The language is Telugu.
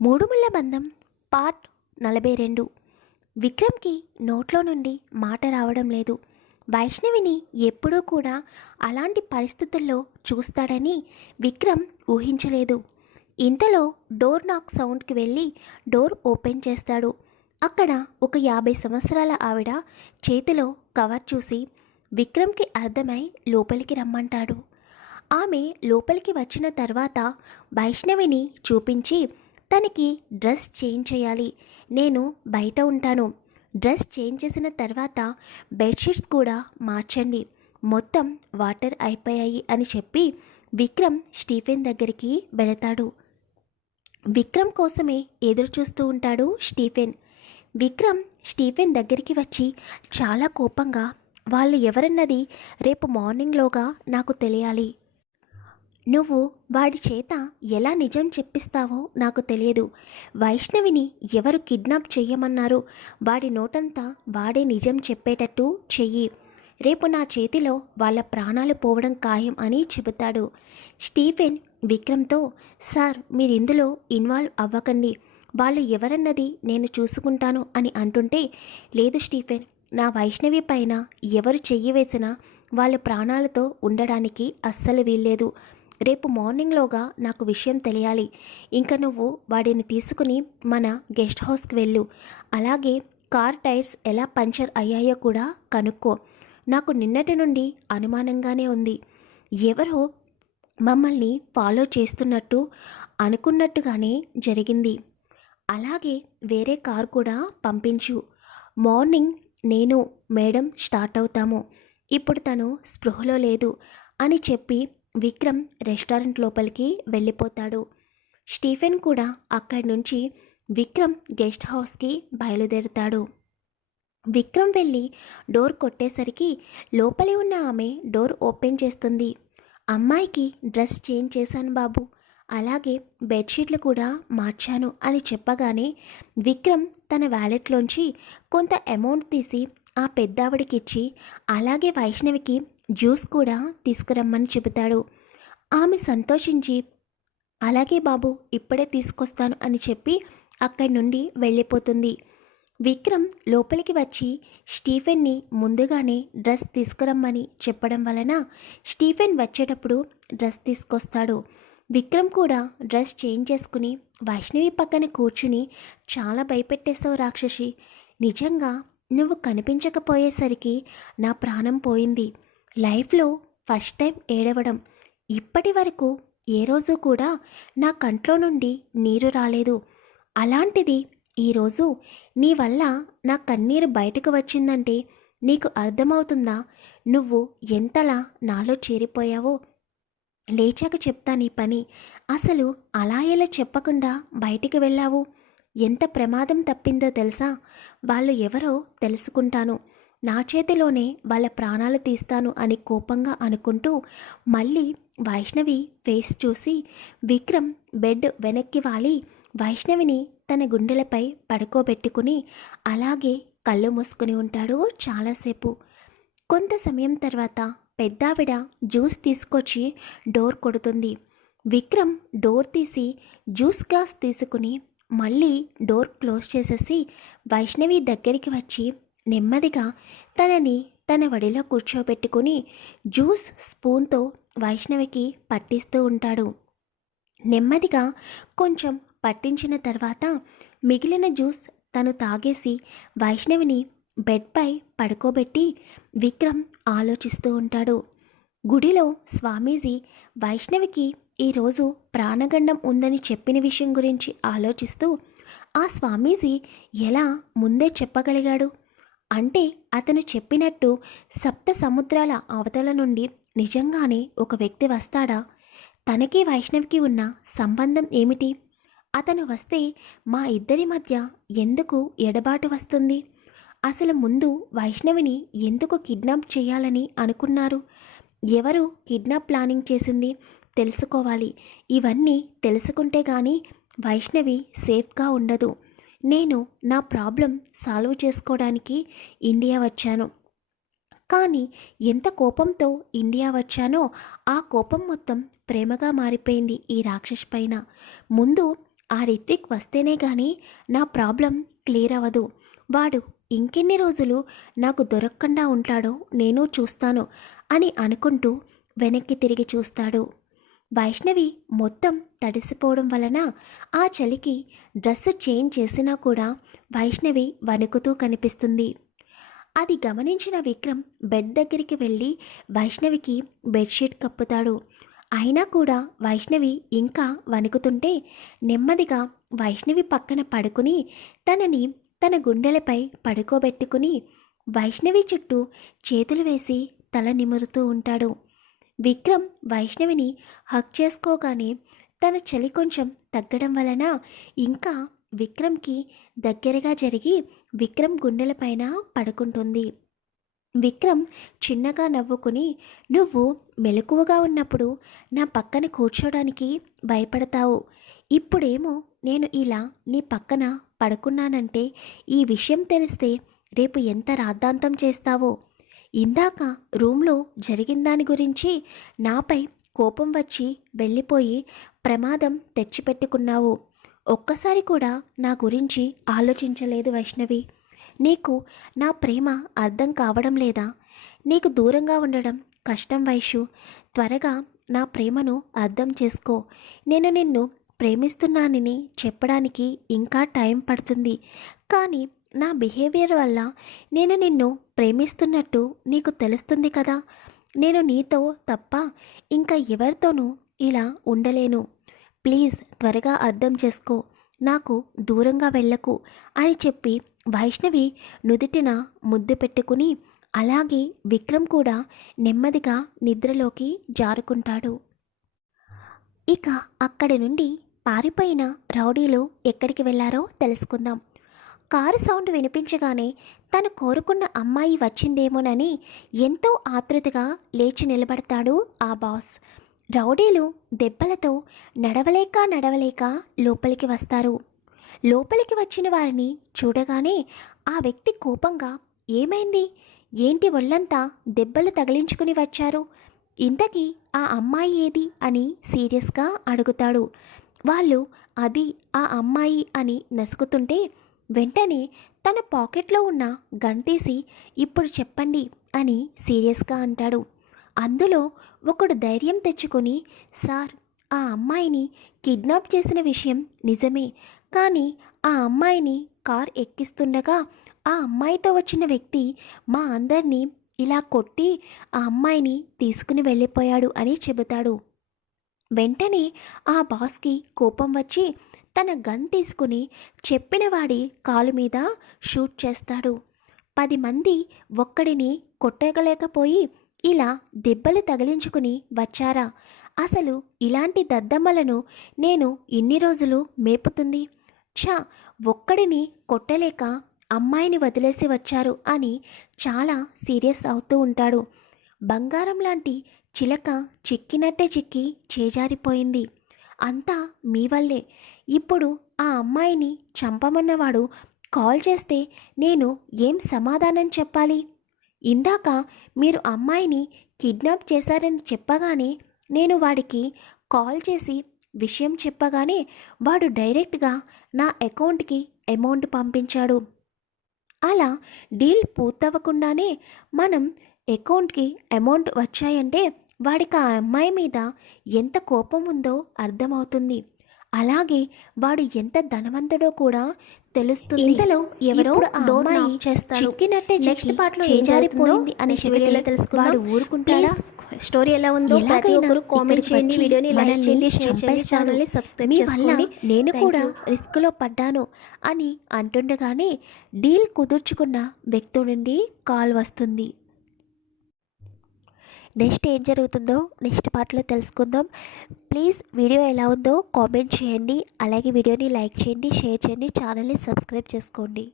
మూడుముళ్ళ బంధం పార్ట్ 42. విక్రమ్కి నోట్లో నుండి మాట రావడం లేదు. వైష్ణవిని ఎప్పుడూ కూడా అలాంటి పరిస్థితుల్లో చూస్తాడని విక్రమ్ ఊహించలేదు. ఇంతలో డోర్ నాక్ సౌండ్కి వెళ్ళి డోర్ ఓపెన్ చేస్తాడు. అక్కడ ఒక 50 సంవత్సరాల ఆవిడ చేతిలో కవర్ చూసి విక్రమ్కి అర్థమై లోపలికి రమ్మంటాడు. ఆమె లోపలికి వచ్చిన తర్వాత వైష్ణవిని చూపించి, తనకి డ్రెస్ చేంజ్ చేయాలి, నేను బయట ఉంటాను, డ్రెస్ చేంజ్ చేసిన తర్వాత బెడ్షీట్స్ కూడా మార్చండి, మొత్తం వాటర్ అయిపోయాయి అని చెప్పి విక్రమ్ స్టీఫెన్ దగ్గరికి వెళతాడు. విక్రమ్ కోసమే ఎదురు చూస్తూ ఉంటాడు స్టీఫెన్. విక్రమ్ స్టీఫెన్ దగ్గరికి వచ్చి చాలా కోపంగా, వాళ్ళు ఎవరన్నది రేపు మార్నింగ్లోగా నాకు తెలియాలి, నువ్వు వాడి చేత ఎలా నిజం చెప్పిస్తావో నాకు తెలియదు, వైష్ణవిని ఎవరు కిడ్నాప్ చెయ్యమన్నారు, వాడి నోటంతా వాడే నిజం చెప్పేటట్టు చెయ్యి, రేపు నా చేతిలో వాళ్ళ ప్రాణాలు పోవడం ఖాయం అని చెబుతాడు. స్టీఫెన్ విక్రమ్తో, సార్ మీరు ఇందులో ఇన్వాల్వ్ అవ్వకండి, వాళ్ళు ఎవరన్నది నేను చూసుకుంటాను అని అంటుంటే, లేదు స్టీఫెన్, నా వైష్ణవి పైన ఎవరు చెయ్యి వేసినా వాళ్ళ ప్రాణాలతో ఉండడానికి అస్సలు వీల్లేదు, రేపు మార్నింగ్లోగా నాకు విషయం తెలియాలి, ఇంకా నువ్వు వాడిని తీసుకుని మన గెస్ట్ హౌస్కి వెళ్ళు, అలాగే కార్ టైర్స్ ఎలా పంచర్ అయ్యాయో కూడా కనుక్కో, నాకు నిన్నటి నుండి అనుమానంగానే ఉంది, ఎవరో మమ్మల్ని ఫాలో చేస్తున్నట్టు అనుకున్నట్టుగానే జరిగింది, అలాగే వేరే కార్ కూడా పంపించు, మార్నింగ్ నేను మేడం స్టార్ట్ అవుతాము, ఇప్పుడు తను స్పృహలో లేదు అని చెప్పి విక్రమ్ రెస్టారెంట్ లోపలికి వెళ్ళిపోతాడు. స్టీఫెన్ కూడా అక్కడి నుంచి విక్రమ్ గెస్ట్ హౌస్కి బయలుదేరుతాడు. విక్రమ్ వెళ్ళి డోర్ కొట్టేసరికి లోపలి ఉన్న ఆమె డోర్ ఓపెన్ చేస్తుంది. అమ్మాయికి డ్రెస్ చేంజ్ చేశాను బాబు, అలాగే బెడ్షీట్లు కూడా మార్చాను అని చెప్పగానే విక్రమ్ తన వ్యాలెట్లోంచి కొంత అమౌంట్ తీసి ఆ పెద్దావిడికిచ్చి, అలాగే వైష్ణవికి జ్యూస్ కూడా తీసుకురమ్మని చెబుతాడు. ఆమె సంతోషించి, అలాగే బాబు ఇప్పుడే తీసుకొస్తాను అని చెప్పి అక్కడి నుండి వెళ్ళిపోతుంది. విక్రమ్ లోపలికి వచ్చి స్టీఫెన్ని ముందుగానే డ్రెస్ తీసుకురమ్మని చెప్పడం వలన స్టీఫెన్ వచ్చేటప్పుడు డ్రెస్ తీసుకొస్తాడు. విక్రమ్ కూడా డ్రెస్ చేంజ్ చేసుకుని వైష్ణవి పక్కన కూర్చుని, చాలా భయపెట్టేశావు రాక్షసి, నిజంగా నువ్వు కనిపించకపోయేసరికి నా ప్రాణం పోయింది, లైఫ్లో ఫస్ట్ టైం ఏడవడం, ఇప్పటి వరకు ఏ రోజు కూడా నా కంట్లో నుండి నీరు రాలేదు, అలాంటిది ఈరోజు నీ వల్ల నా కన్నీరు బయటకు వచ్చిందంటే నీకు అర్థమవుతుందా నువ్వు ఎంతలా నాలో చేరిపోయావో, లేచాక చెప్తా నీ పని, అసలు అలా ఎలా చెప్పకుండా బయటికి వెళ్ళావు, ఎంత ప్రమాదం తప్పిందో తెలుసా, వాళ్ళు ఎవరో తెలుసుకుంటాను, నా చేతిలోనే వాళ్ళ ప్రాణాలు తీస్తాను అని కోపంగా అనుకుంటూ మళ్ళీ వైష్ణవి ఫేస్ చూసి విక్రమ్ బెడ్ వెనక్కి వాలి వైష్ణవిని తన గుండెలపై పడుకోబెట్టుకుని అలాగే కళ్ళు మూసుకుని ఉంటాడు చాలాసేపు. కొంత సమయం తర్వాత పెద్దావిడ జ్యూస్ తీసుకొచ్చి డోర్ కొడుతుంది. విక్రమ్ డోర్ తీసి జ్యూస్ గ్లాస్ తీసుకుని మళ్ళీ డోర్ క్లోజ్ చేసేసి వైష్ణవి దగ్గరికి వచ్చి నెమ్మదిగా తనని తన వడిలో కూర్చోబెట్టుకుని జ్యూస్ స్పూన్తో వైష్ణవికి పట్టిస్తూ ఉంటాడు. నెమ్మదిగా కొంచెం పట్టించిన తర్వాత మిగిలిన జ్యూస్ తను తాగేసి వైష్ణవిని బెడ్పై పడుకోబెట్టి విక్రమ్ ఆలోచిస్తూ ఉంటాడు. గుడిలో స్వామీజీ వైష్ణవికి ఈరోజు ప్రాణగండం ఉందని చెప్పిన విషయం గురించి ఆలోచిస్తూ, ఆ స్వామీజీ ఎలా ముందే చెప్పగలిగాడు, అంటే అతను చెప్పినట్టు సప్త సముద్రాల అవతల నుండి నిజంగానే ఒక వ్యక్తి వస్తాడా, తనకి వైష్ణవికి ఉన్న సంబంధం ఏమిటి, అతను వస్తే మా ఇద్దరి మధ్య ఎందుకు ఎడబాటు వస్తుంది, అసలు ముందు వైష్ణవిని ఎందుకు కిడ్నాప్ చేయాలని అనుకున్నారు, ఎవరు కిడ్నాప్ ప్లానింగ్ చేసింది తెలుసుకోవాలి, ఇవన్నీ తెలుసుకుంటే గానీ వైష్ణవి సేఫ్గా ఉండదు, నేను నా ప్రాబ్లం సాల్వ్ చేసుకోవడానికి ఇండియా వచ్చాను, కానీ ఎంత కోపంతో ఇండియా వచ్చానో ఆ కోపం మొత్తం ప్రేమగా మారిపోయింది ఈ రాక్షస్ పైన, ముందు ఆ రిత్విక్ వస్తేనే కానీ నా ప్రాబ్లం క్లియర్ అవ్వదు. వాడు ఇంకెన్ని రోజులు నాకు దొరకకుండా ఉంటాడో నేను చూస్తాను అని అనుకుంటూ వెనక్కి తిరిగి చూస్తాడు. వైష్ణవి మొత్తం తడిసిపోవడం వలన ఆ చలికి డ్రెస్సు చేంజ్ చేసినా కూడా వైష్ణవి వణుకుతూ కనిపిస్తుంది. అది గమనించిన విక్రమ్ బెడ్ దగ్గరికి వెళ్ళి వైష్ణవికి బెడ్షీట్ కప్పుతాడు. అయినా కూడా వైష్ణవి ఇంకా వణుకుతుంటే నెమ్మదిగా వైష్ణవి పక్కన పడుకుని తనని తన గుండెలపై పడుకోబెట్టుకుని వైష్ణవి చుట్టూ చేతులు వేసి తల నిమురుతూ ఉంటాడు. విక్రమ్ వైష్ణవిని హక్ చేసుకోగానే తన చలి కొంచెం తగ్గడం వలన ఇంకా విక్రమ్కి దగ్గరగా జరిగి విక్రమ్ గుండెలపైన పడుకుంటుంది. విక్రమ్ చిన్నగా నవ్వుకుని, నువ్వు మెలకువగా ఉన్నప్పుడు నా పక్కన కూర్చోడానికి భయపడతావు. ఇప్పుడేమో నేను ఇలా నీ పక్కన పడుకున్నానంటే ఈ విషయం తెలిస్తే రేపు ఎంత రాద్ధాంతం చేస్తావో. ఇందాక రూమ్లో జరిగిన దాని గురించి నాపై కోపం వచ్చి వెళ్ళిపోయి ప్రమాదం తెచ్చిపెట్టుకున్నావు. ఒక్కసారి కూడా నా గురించి ఆలోచించలేదు వైష్ణవి. నీకు నా ప్రేమ అర్థం కావడం లేదా? నీకు దూరంగా ఉండడం కష్టం వైషు. త్వరగా నా ప్రేమను అర్థం చేసుకో. నేను నిన్ను ప్రేమిస్తున్నానని చెప్పడానికి ఇంకా టైం పడుతుంది. కానీ నా బిహేవియర్ వల్ల నేను నిన్ను ప్రేమిస్తున్నట్టు నీకు తెలుస్తుంది కదా. నేను నీతో తప్ప ఇంకా ఎవరితోనూ ఇలా ఉండలేను. ప్లీజ్ త్వరగా అర్థం చేసుకో. నాకు దూరంగా వెళ్ళకు అని చెప్పి వైష్ణవి నుదుటిన ముద్దు పెట్టుకుని అలాగే విక్రమ్ కూడా నెమ్మదిగా నిద్రలోకి జారుకుంటాడు. ఇక అక్కడి నుండి పారిపోయిన రౌడీలు ఎక్కడికి వెళ్లారో తెలుసుకుందాం. కారు సౌండ్ వినిపించగానే తను కోరుకున్న అమ్మాయి వచ్చిందేమోనని ఎంతో ఆతృతగా లేచి నిలబడతాడు ఆ బాస్. రౌడీలు దెబ్బలతో నడవలేక లోపలికి వస్తారు. లోపలికి వచ్చిన వారిని చూడగానే ఆ వ్యక్తి కోపంగా, ఏమైంది, ఏంటి ఒళ్ళంతా దెబ్బలు తగిలించుకుని వచ్చారు, ఇంతకీ ఆ అమ్మాయి ఏది అని సీరియస్గా అడుగుతాడు. వాళ్ళు అది ఆ అమ్మాయి అని నసుకుతుంటే వెంటనే తన పాకెట్లో ఉన్న గన్ తీసి ఇప్పుడు చెప్పండి అని సీరియస్గా అంటాడు. అందులో ఒకడు ధైర్యం తెచ్చుకొని, సార్, ఆ అమ్మాయిని కిడ్నాప్ చేసిన విషయం నిజమే, కానీ ఆ అమ్మాయిని కార్ ఎక్కిస్తుండగా ఆ అమ్మాయితో వచ్చిన వ్యక్తి మా అందరినీ ఇలా కొట్టి ఆ అమ్మాయిని తీసుకుని వెళ్ళిపోయాడు అని చెబుతాడు. వెంటనే ఆ బాస్కి కోపం వచ్చి తన గన్ తీసుకుని చెప్పిన వాడి కాలు మీద షూట్ చేస్తాడు. 10 మంది ఒక్కడిని కొట్టగలేకపోయి ఇలా దెబ్బలు తగిలించుకుని వచ్చారా? అసలు ఇలాంటి దద్దమ్మలను నేను ఇన్ని రోజులు మేపుతుంది. ఛా, ఒక్కడిని కొట్టలేక అమ్మాయిని వదిలేసి వచ్చారు అని చాలా సీరియస్ అవుతూ ఉంటాడు. బంగారం లాంటి చిలక చిక్కినట్టే చిక్కి చేజారిపోయింది. అంతా మీ వల్లే. ఇప్పుడు ఆ అమ్మాయిని చంపమన్నవాడు కాల్ చేస్తే నేను ఏం సమాధానం చెప్పాలి? ఇందాక మీరు అమ్మాయిని కిడ్నాప్ చేశారని చెప్పగానే నేను వాడికి కాల్ చేసి విషయం చెప్పగానే వాడు డైరెక్ట్గా నా అకౌంట్కి అమౌంట్ పంపించాడు. అలా డీల్ పూర్తవ్వకుండానే మనం అకౌంట్కి అమౌంట్ వచ్చాయంటే వాడికి ఆ అమ్మాయి మీద ఎంత కోపం ఉందో అర్థమవుతుంది. అలాగే వాడు ఎంత ధనవంతుడో కూడా తెలుస్తుంది. ఇంతలో ఎవరో డోర్ నాక్ చేస్తారు. చిక్కినట్టే నెక్స్ట్ పార్ట్ లో చేజారిపోయింది అని వీడియోలో తెలుసుకుందాం. వాడు ఊరుకుంటాడా? స్టోరీ ఎలా ఉందో ప్రతి ఒక్కరు కామెంట్ చేయండి, వీడియోని లైక్ చేయండి, షేర్ చేయండి, ఛానల్ని సబ్స్క్రైబ్ చేసుకోండి. నేను కూడా రిస్క్ లో పడ్డాను అని అంటుండగానే డీల్ కుదుర్చుకున్న వ్యక్తి నుండి కాల్ వస్తుంది. నెక్స్ట్ ఏం జరుగుతుందో నెక్స్ట్ పార్ట్లో తెలుసుకుందాం. ప్లీజ్ వీడియో ఎలా ఉందో కామెంట్ చేయండి. అలాగే వీడియోని లైక్ చేయండి, షేర్ చేయండి, ఛానల్ని సబ్స్క్రైబ్ చేసుకోండి.